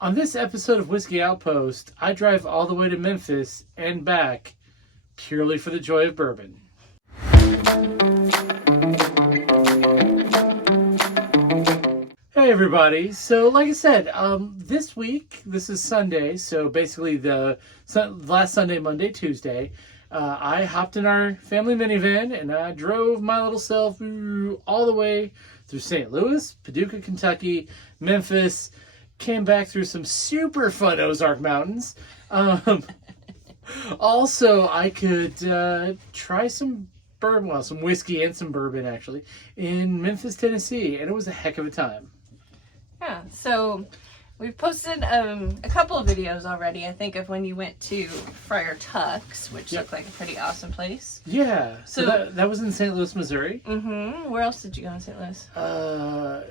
On this episode of Whiskey Outpost, I drive all the way to Memphis and back purely for the joy of bourbon. Hey everybody, so like I said, this week, this is Sunday, so basically the last Sunday, Monday, Tuesday, I hopped in our family minivan and I drove my little self all the way through St. Louis, Paducah, Kentucky, Memphis, came back through some super fun Ozark Mountains. Also, I could try some bourbon, well, some whiskey and some bourbon actually, in Memphis, Tennessee, and it was a heck of a time. Yeah, so we've posted a couple of videos already, I think, of when you went to Friar Tuck's, which looked like a pretty awesome place. Yeah, so that was in St. Louis, Missouri. Mm-hmm. Where else did you go in St. Louis?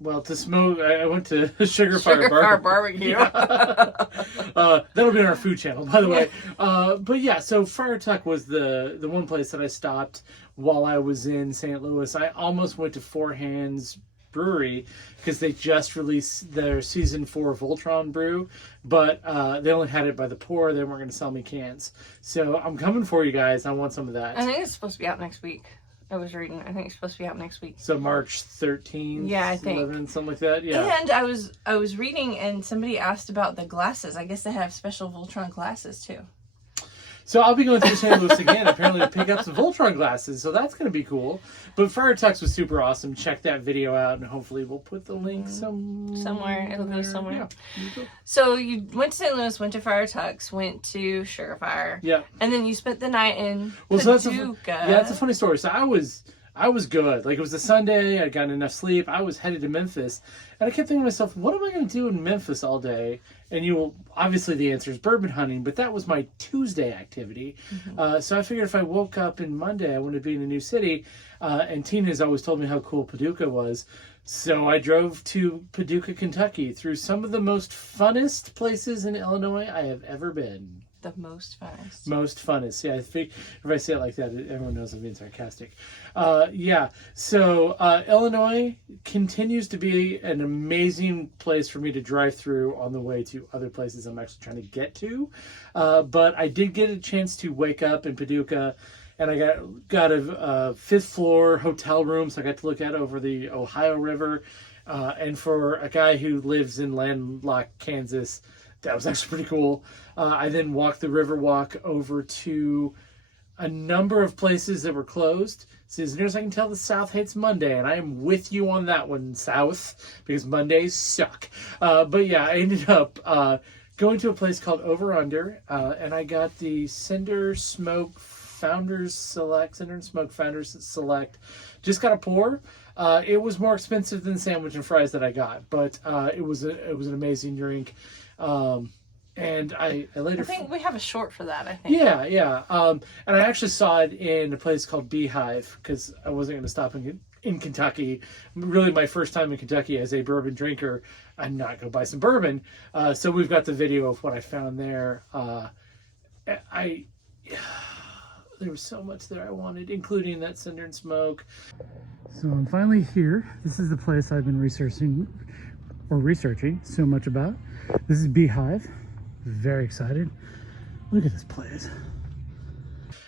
Well, to smoke, I went to Sugar Fire Barbecue. That'll be on our food channel, by the way. But yeah, so Friar Tuck was the one place that I stopped while I was in St. Louis. I almost went to Four Hands Brewery because they just released their season 4 Voltron brew, but they only had it by the pour. They weren't going to sell me cans. So I'm coming for you guys. I want some of that. I think it's supposed to be out next week. I was reading. I think it's supposed to be out next week. So March 13th? Yeah, I think. 11th, something like that? Yeah. And I was reading and somebody asked about the glasses. I guess they have special Voltron glasses too. So I'll be going through St. Louis again, apparently, to pick up some Voltron glasses. So that's going to be cool. But Friar Tuck's was super awesome. Check that video out, and hopefully we'll put the link somewhere. It'll go somewhere. Yeah. So you went to St. Louis, went to Friar Tuck's, went to Sugar Fire. Yeah. And then you spent the night in Paducah. So that's a funny story. So I was good. Like, it was a Sunday. I'd gotten enough sleep. I was headed to Memphis. And I kept thinking to myself, what am I going to do in Memphis all day? And obviously the answer is bourbon hunting, but that was my Tuesday activity. Mm-hmm. So I figured if I woke up in Monday, I wanted to be in a new city. And Tina's always told me how cool Paducah was. So I drove to Paducah, Kentucky, through some of the most funnest places in Illinois I have ever been. The most funnest. Most funnest. Yeah, if I say it like that, everyone knows I'm being sarcastic. Yeah, so Illinois continues to be an amazing place for me to drive through on the way to other places I'm actually trying to get to. But I did get a chance to wake up in Paducah, and I got a fifth floor hotel room, so I got to look out over the Ohio River. And for a guy who lives in landlocked Kansas, that was actually pretty cool. I then walked the Riverwalk over to a number of places that were closed. So as near as I can tell, the South hates Monday, and I am with you on that one, South, because Mondays suck. But yeah, I ended up going to a place called Over Under, and I got the Cinder Smoke Founders Select. Just got a pour. It was more expensive than the sandwich and fries that I got, but it was an amazing drink. And I later... I think we have a short for that, I think. Yeah. And I actually saw it in a place called Beehive, because I wasn't going to stop in Kentucky. Really my first time in Kentucky as a bourbon drinker. I'm not going to buy some bourbon. So we've got the video of what I found there. There was so much that I wanted, including that Cinder and Smoke. So I'm finally here. This is the place I've been researching so much about. This is Beehive. Very excited. Look at this place.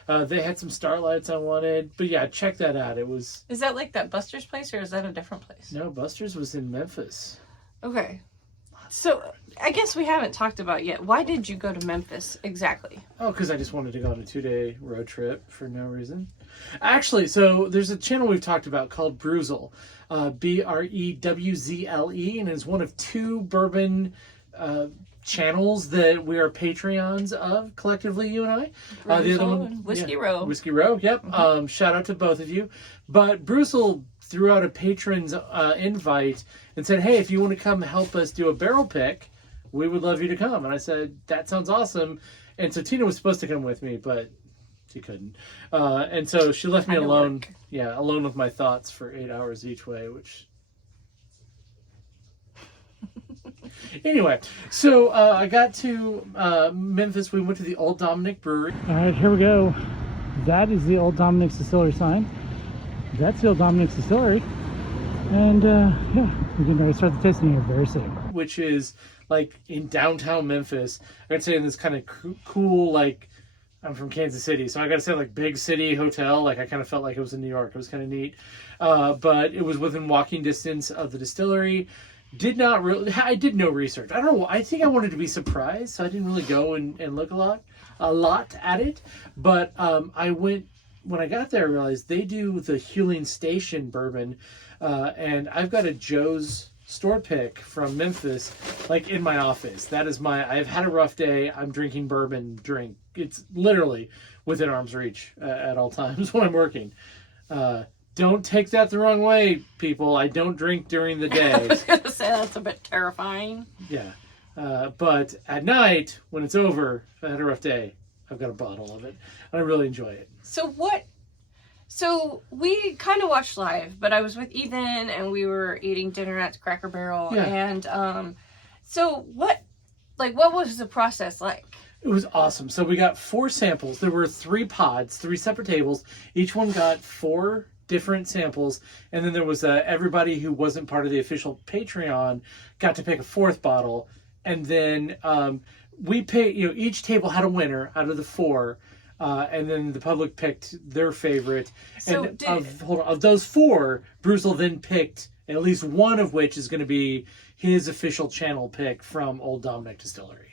They had some starlights I wanted, but yeah, check that out. Is that like that Buster's place, or is that a different place? No, Buster's was in Memphis. Okay. So I guess we haven't talked about yet. Why did you go to Memphis exactly? Oh, because I just wanted to go on a 2-day road trip for no reason. Actually, so there's a channel we've talked about called Brewzle, Brewzle, and it's one of 2 bourbon channels that we are Patreons of collectively, you and I. The other one, Whiskey Row. Whiskey Row, yep. Mm-hmm. Shout out to both of you. But Brewzle threw out a patron's invite and said, hey, if you want to come help us do a barrel pick, we would love you to come. And I said, that sounds awesome. And so Tina was supposed to come with me, but she couldn't. And so she left me alone. Yeah, alone with my thoughts for 8 hours each way, which... Anyway, so I got to Memphis. We went to the Old Dominick Brewery. All right, here we go. That is the Old Dominick's Distillery sign. That's the Old Dominick's Distillery. And yeah, we're going to start the tasting here very soon. which is like in downtown Memphis. I'd say in this kind of cool, like, I'm from Kansas City, so I got to say, like, big city hotel. Like, I kind of felt like it was in New York. It was kind of neat. But it was within walking distance of the distillery. I did no research. I don't know. I think I wanted to be surprised, so I didn't really go and look a lot at it. But I went, when I got there, I realized they do the Huling Station bourbon. And I've got a Joe's store pick from Memphis, like, in my office. That is I've had a rough day. I'm drinking bourbon drink. It's literally within arm's reach at all times when I'm working. Don't take that the wrong way, people. I don't drink during the day. I was going to say that's a bit terrifying. Yeah. But at night, when it's over, if I had a rough day, I've got a bottle of it. And I really enjoy it. So we kind of watched live, but I was with Ethan and we were eating dinner at Cracker Barrel. Yeah. And so what was the process like? It was awesome. So we got 4 samples. There were 3 pods, 3 separate tables. Each one got 4 different samples. And then there was everybody who wasn't part of the official Patreon got to pick a 4th bottle. And then we picked, each table had a winner out of the 4. And then the public picked their favorite. So and of those 4, Brewzle then picked at least one of which is going to be his official channel pick from Old Dominick Distillery.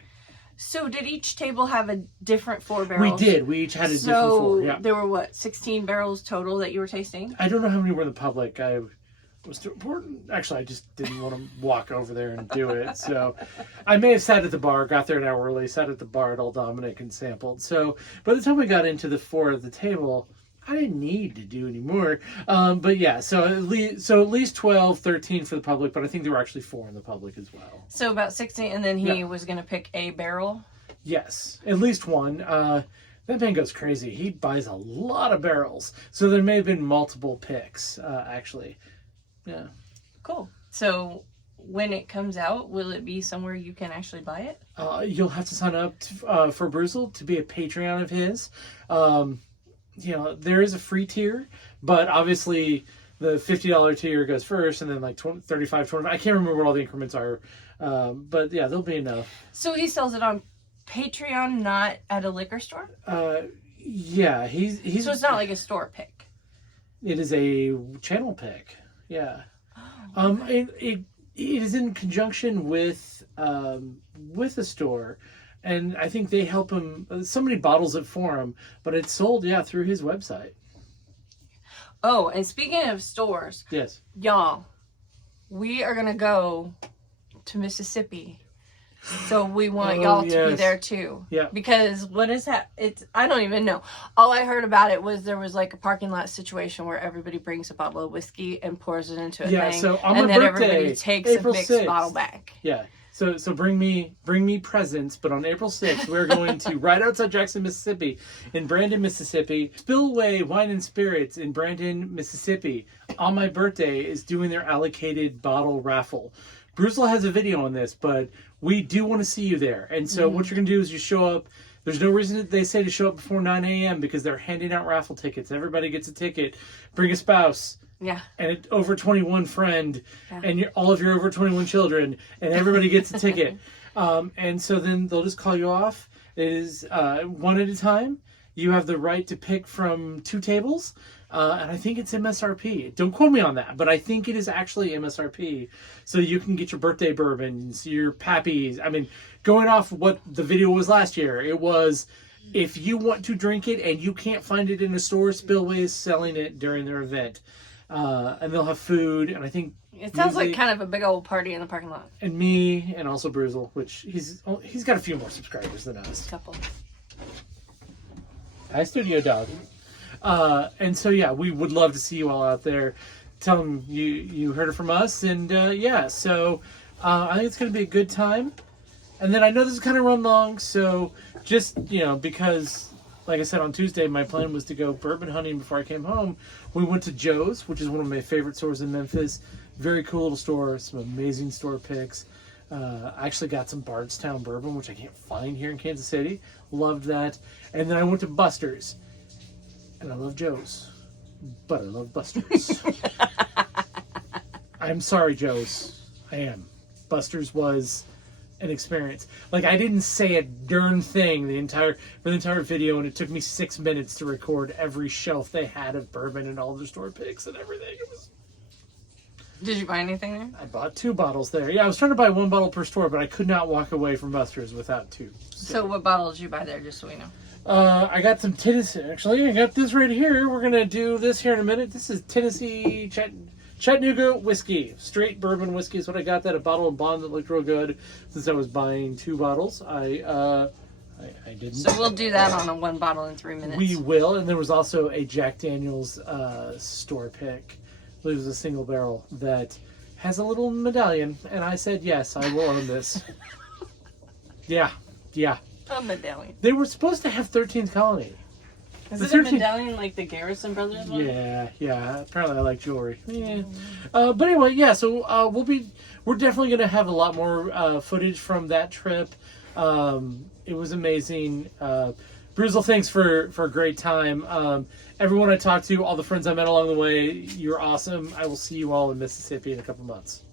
So did each table have a different 4 barrels? We did. We each had a different 4. Yeah. There were 16 barrels total that you were tasting? I don't know how many were in the public. I was too important. Actually, I just didn't want to walk over there and do it. So I may have sat at the bar, got there an hour early, sat at the bar at Old Dominick and sampled. So by the time we got into the 4 at the table, I didn't need to do any more. But yeah, so at least 12, 13 for the public, but I think there were actually 4 in the public as well. So about 16, and then he was going to pick a barrel? Yes, at least one. That man goes crazy. He buys a lot of barrels. So there may have been multiple picks, actually. Yeah. Cool. So when it comes out, will it be somewhere you can actually buy it? You'll have to sign up for Brewzle to be a Patreon of his. There is a free tier, but obviously the $50 tier goes first, and then like 35, 25. I can't remember what all the increments are, but yeah, there'll be enough. So he sells it on Patreon, not at a liquor store? Yeah, he's. So it's not like a store pick. It is a channel pick. Yeah. Oh, It is in conjunction with a store. And I think they help him. Somebody bottles it for him, but it's sold, through his website. Oh, and speaking of stores, yes, y'all, we are gonna go to Mississippi, so we want y'all to be there too. Yeah. Because what is that? I don't even know. All I heard about it was there was like a parking lot situation where everybody brings a bottle of whiskey and pours it into a thing, so on and my then birthday, everybody takes April a mixed 6th. bottle back. Yeah. So bring me presents, but on April 6th, we're going to right outside Jackson, Mississippi, in Brandon, Mississippi. Spillway Wine and Spirits in Brandon, Mississippi, on my birthday is doing their allocated bottle raffle. Brewzle has a video on this, but we do want to see you there. And so what you're going to do is you show up. There's no reason that they say to show up before 9 a.m. because they're handing out raffle tickets. Everybody gets a ticket. Bring a spouse. Yeah. And an over 21 friend, and all of your over 21 children, and everybody gets a ticket. And so then they'll just call you off. It is one at a time. You have the right to pick from 2 tables, and I think it's MSRP. Don't quote me on that, but I think it is actually MSRP. So you can get your birthday bourbons, your pappies. I mean, going off what the video was last year, it was if you want to drink it and you can't find it in a store, Spillway is selling it during their event. And they'll have food, and I think it sounds like kind of a big old party in the parking lot. And me, and also Brewzle, which he's got a few more subscribers than us. A couple. Hi, Studio Dog. And so we would love to see you all out there. Tell them you heard it from us, and so I think it's going to be a good time. And then I know this is kind of run long, so just because. Like I said, on Tuesday, my plan was to go bourbon hunting before I came home. We went to Joe's, which is one of my favorite stores in Memphis. Very cool little store, some amazing store picks. I actually got some Bardstown bourbon, which I can't find here in Kansas City. Loved that. And then I went to Buster's. And I love Joe's, but I love Buster's. I'm sorry, Joe's. I am. Buster's was an experience. Like, I didn't say a darn thing for the entire video, and it took me 6 minutes to record every shelf they had of bourbon and all their store picks and everything. It was. Did you buy anything there? I bought 2 bottles there. Yeah, I was trying to buy 1 bottle per store, but I could not walk away from Buster's without 2. So what bottle did you buy there, just so we know? I got some Tennessee. Actually, I got this right here. We're gonna do this here in a minute. This is Tennessee Chattanooga whiskey, straight bourbon whiskey is what I got. That a bottle of Bond that looked real good. Since I was buying 2 bottels, I didn't. So we'll do that on a 1 bottle in 3 minutes. We will, and there was also a Jack Daniel's store pick. I believe it was a single barrel that has a little medallion, and I said yes, I will own this. Yeah. A medallion. They were supposed to have 13th Colony. Is it a medallion like the Garrison Brothers one? Yeah. Apparently, I like jewelry. Yeah. But anyway, yeah. So we're definitely gonna have a lot more footage from that trip. It was amazing. Brewzle, thanks for a great time. Everyone I talked to, all the friends I met along the way, you're awesome. I will see you all in Mississippi in a couple months.